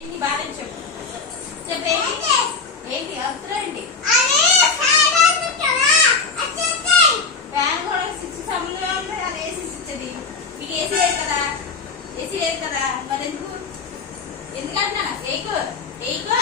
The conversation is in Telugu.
ఏంటి బాధ చెప్పు చెప్పేంటి ఏంటి అవుతురండి ఫ్యాన్ కూడా స్విచ్ సముద్రంలో ఉంటాయి అది ఏసీ స్విచ్ అది మీకు ఏసీ లేదు కదా మరి ఎందుకు ఎందుకంటున్నా ఏకు ఏకు